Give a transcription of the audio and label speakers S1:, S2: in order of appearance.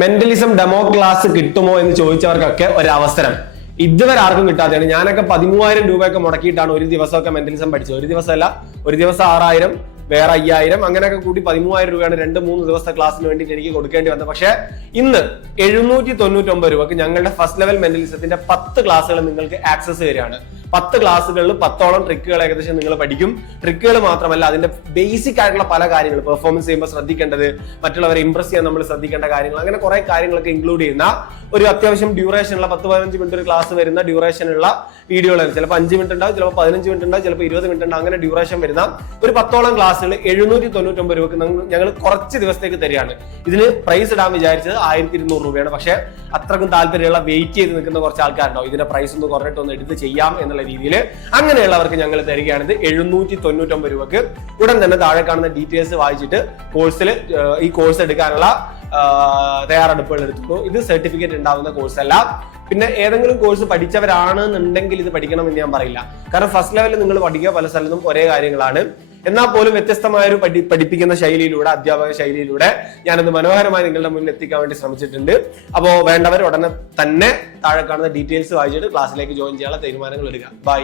S1: Mentalism demo class കിട്ടുമോ എന്ന് ചോദിച്ചവർക്കൊക്കെ ഒരു അവസരം ഇതുവരെ ആർക്കും കിട്ടാത്തതാണ്. ഞാനൊക്കെ പതിമൂവായിരം രൂപയൊക്കെ മുടക്കിയിട്ടാണ് ഒരു ദിവസമൊക്കെ മെന്റലിസം പഠിച്ചത്. ഒരു ദിവസമല്ല ഒരു ദിവസം ആറായിരം വേറെ അയ്യായിരം അങ്ങനെയൊക്കെ കൂടി പതിമൂവായിരം രൂപയാണ് രണ്ട് മൂന്ന് ദിവസത്തെ ക്ലാസ്സിന് വേണ്ടിയിട്ട് എനിക്ക് കൊടുക്കേണ്ടി വന്നത്. പക്ഷേ ഇന്ന് എഴുന്നൂറ്റി തൊണ്ണൂറ്റി ഒമ്പത് രൂപക്ക് ഞങ്ങളുടെ ഫസ്റ്റ് ലെവൽ മെന്റലിസത്തിന്റെ പത്ത് ക്ലാസ്സുകൾ നിങ്ങൾക്ക് ആക്സസ് വരികയാണ് പത്ത് ക്ലാസ്സുകളിൽ പത്തോളം ട്രിക്കുകൾ ഏകദേശം നിങ്ങൾ പഠിക്കും. ട്രിക്കുകൾ മാത്രമല്ല അതിന്റെ ബേസിക് ആയിട്ടുള്ള പല കാര്യങ്ങൾ പെർഫോമൻസ് ചെയ്യുമ്പോൾ ശ്രദ്ധിക്കേണ്ടത് മറ്റുള്ളവരെ ഇംപ്രസ് ചെയ്യാൻ നമ്മൾ ശ്രദ്ധിക്കേണ്ട കാര്യങ്ങൾ അങ്ങനെ കുറെ കാര്യങ്ങളൊക്കെ ഇൻക്ലൂഡ് ചെയ്യുന്ന ഒരു അത്യാവശ്യം ഡ്യൂറേഷൻ ഉള്ള പത്ത് പതിനഞ്ച് മിനിറ്റ് ഒരു ക്ലാസ് വരുന്ന ഡ്യൂറേഷൻ ഉള്ള വീഡിയോകൾ ചിലപ്പോൾ അഞ്ച് മിനിറ്റ് ഉണ്ടാവും ചിലപ്പോൾ പതിനഞ്ച് മിനിറ്റ് ഉണ്ടാവും ചിലപ്പോൾ ഇരുപത് മിനിറ്റ് ഉണ്ടാവും അങ്ങനെ ഡ്യൂറേഷൻ വരുന്ന ഒരു പത്തോളം ക്ലാസ്സുകൾ എഴുന്നൂറ്റി തൊണ്ണൂറ്റൊമ്പത് രൂപക്ക് ഞങ്ങൾ കുറച്ച് ദിവസത്തേക്ക് തരികയാണ്. ഇതിന് പ്രൈസ് ഇടാൻ വിചാരിച്ചത് ആയിരത്തി ഇരുന്നൂറ് രൂപയാണ്. പക്ഷേ അത്രക്കും താല്പര്യമുള്ള വെയിറ്റ് ചെയ്ത് നിൽക്കുന്ന കുറച്ച് ആൾക്കാരുണ്ടാവും. ഇതിന്റെ പ്രൈസ് ഒന്ന് കുറഞ്ഞിട്ട് ഒന്ന് എടുത്ത് ചെയ്യാം എന്നുള്ള രീതിയിൽ അങ്ങനെയുള്ളവർക്ക് ഞങ്ങൾ തരികയാണിത് എഴുന്നൂറ്റി തൊണ്ണൂറ്റൊമ്പത് രൂപക്ക്. ഉടൻ തന്നെ താഴെ കാണുന്ന ഡീറ്റെയിൽസ് വായിച്ചിട്ട് കോഴ്സിൽ ഈ കോഴ്സ് എടുക്കാനുള്ള തയ്യാറെടുപ്പുകൾ എടുത്തു ഇത് സർട്ടിഫിക്കറ്റ് ഉണ്ടാവുന്ന കോഴ്സ് അല്ല. പിന്നെ ഏതെങ്കിലും കോഴ്സ് പഠിച്ചവരാണെന്നുണ്ടെങ്കിൽ ഇത് പഠിക്കണം എന്ന് ഞാൻ പറയില്ല. കാരണം ഫസ്റ്റ് ലെവലിൽ നിങ്ങൾ പഠിക്കുക പല സ്ഥലത്തും ഒരേ കാര്യങ്ങളാണ്. എന്നാൽ പോലും വ്യത്യസ്തമായ ഒരു പഠി പഠിപ്പിക്കുന്ന ശൈലിയിലൂടെ അധ്യാപക ശൈലിയിലൂടെ ഞാനത് മനോഹരമായി നിങ്ങളുടെ മുന്നിൽ എത്തിക്കാൻ വേണ്ടി ശ്രമിച്ചിട്ടുണ്ട്. അപ്പോൾ വേണ്ടവർ ഉടനെ തന്നെ താഴെ കാണുന്ന ഡീറ്റെയിൽസ് വായിച്ചിട്ട് ക്ലാസ്സിലേക്ക് ജോയിൻ ചെയ്യാനുള്ള തീരുമാനങ്ങൾ എടുക്കുക. ബൈ